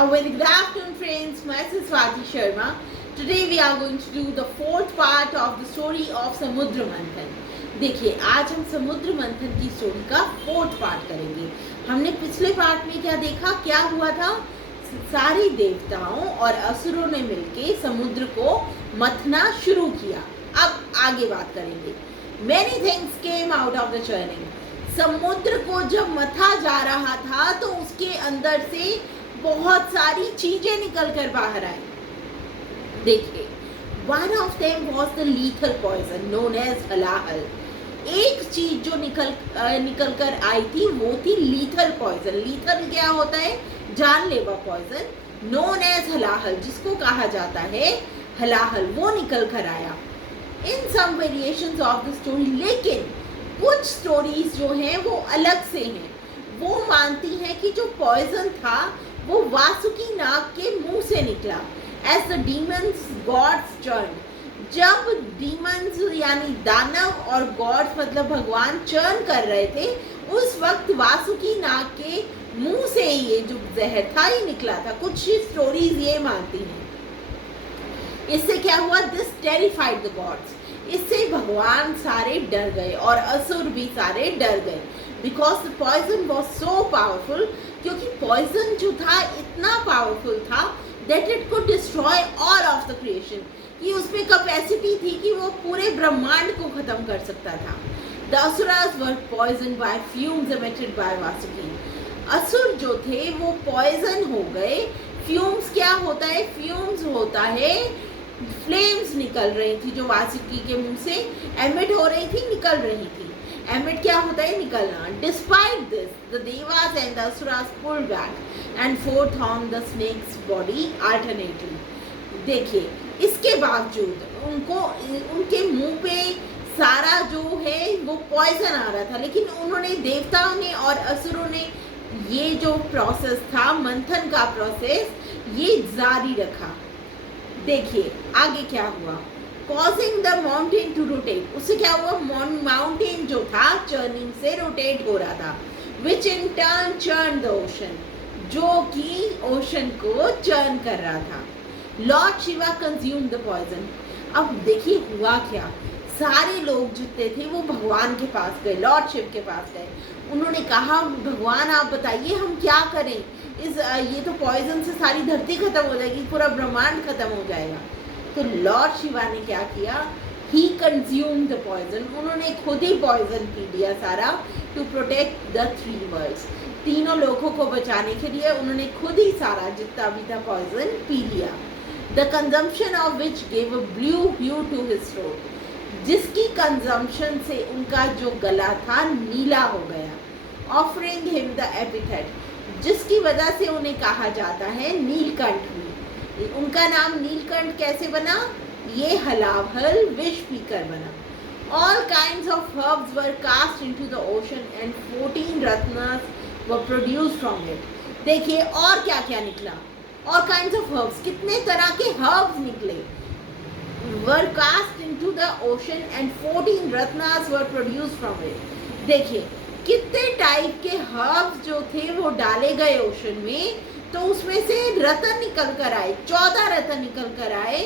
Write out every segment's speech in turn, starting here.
A very good afternoon, friends. Myself Swati Sharma. Today we are going to do the fourth part of the story of समुद्र मंथन. देखिए, आज हम समुद्र मंथन की स्टोरी का फोर्थ पार्ट करेंगे. हमने पिछले पार्ट में क्या देखा, क्या हुआ था. सारे देवताओं और असुरों ने मिलके समुद्र को मथना शुरू किया. अब आगे बात करेंगे. Many things came out of the churning. समुद्र को जब मथा जा रहा था तो उसके अंदर से बहुत सारी चीजें निकल कर बाहर आई. देखिए, one of them was the lethal poison known as हलाहल. एक चीज जो निकल कर आई थी वो थी lethal poison. lethal क्या होता है? जानलेवा पॉइजन. known as हलाहल, जिसको कहा जाता है हलाहल, वो निकल कर आया. in some variations of the story, लेकिन कुछ स्टोरीज जो हैं वो अलग से हैं. वो मानती हैं कि जो पॉइजन था वो वासुकी नाग के मुंह से निकला. As the demons gods churn, जब डीमंस यानी दानव और गॉड्स मतलब भगवान चर्न कर रहे थे, उस वक्त वासुकी नाग के मुंह से ये जो जहर था ये निकला था. कुछ स्टोरीज ये मानती हैं. इससे क्या हुआ? This terrified the gods. इससे भगवान सारे डर गए और असुर भी सारे डर गए. Because the poison was so powerful, क्योंकि पॉइजन जो था इतना पावरफुल था that it could destroy all of the creation, कि उसमें कैपेसिटी थी कि वो पूरे ब्रह्मांड को खत्म कर सकता था. The asuras were poison by fumes emitted by Vasuki. असुर जो थे वो पॉइजन हो गए. फ्यूम्स क्या होता है? फ्यूम्स होता है फ्लेम्स निकल रही थी जो वासुकी के मुंह से एमिट हो रही थी, निकल रही थी. एमिट क्या होता है? निकलना. Despite this the devas and the asuras pulled back and forth on the snake's body alternately. देखिए, इसके बावजूद उनके मुंह पे सारा जो है वो पॉइजन आ रहा था, लेकिन उन्होंने, देवताओं ने और असुरों ने ये जो प्रोसेस था, मंथन का प्रोसेस, ये जारी रखा. देखिए आगे क्या हुआ. Causing the mountain to rotate. उससे क्या हुआ? माउंटेन जो था चर्निंग से रोटेट हो रहा था. Which in turn churn the ocean, जो कि ओशन को चर्न कर रहा था. Lord Shiva consume the poison. अब देखिए हुआ क्या. सारे लोग जितने थे वो भगवान के पास गए, लॉर्ड शिव के पास गए. उन्होंने कहा, भगवान आप बताइए हम क्या करें. ये तो पॉइजन से सारी धरती खत्म हो जाएगी, पूरा ब्रह्मांड खत्म हो जाएगा. तो लॉर्ड शिवा ने क्या किया? ही कंज्यूम द पॉइजन. उन्होंने खुद ही पॉइजन पी लिया सारा, टू प्रोटेक्ट द 3 वर्ल्ड्स. तीनों लोगों को बचाने के लिए उन्होंने खुद ही सारा जितना भी था पॉइजन पी लिया. The consumption of which gave a blue hue to his throat. जिसकी कंजम्पशन से उनका जो गला था नीला हो गया. ऑफरिंग हिम द एपिथेट, जिसकी वजह से उन्हें कहा जाता है नीलकंठ. उनका नाम नीलकंठ कैसे बना? ये हलाहल विष पीकर बना. All kinds of herbs were cast into the ocean and 14 रत्नस वर प्रोड्यूस्ड फ्रॉम इट. देखिए और क्या क्या निकला. ऑल काइंड्स ऑफ हर्ब्स, कितने तरह के हर्ब्स निकले. Were cast into the ocean and 14 रत्नस वर प्रोड्यूस्ड फ्रॉम इट. देखिए कितने टाइप के हर्ब्स जो थे वो डाले गए ओशन में, तो उसमें से रत्न निकल कर आए. 14 रत्न निकल कर आए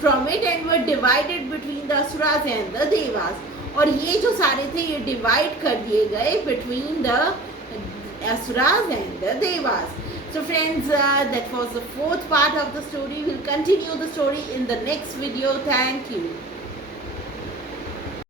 from it and were divided between the asuras and the Dewas. और ये जो सारे थे ये डिवाइड कर दिए गए between the asuras and the Dewas. So friends, that was the fourth part of the story. We'll continue the story in the next video. Thank you.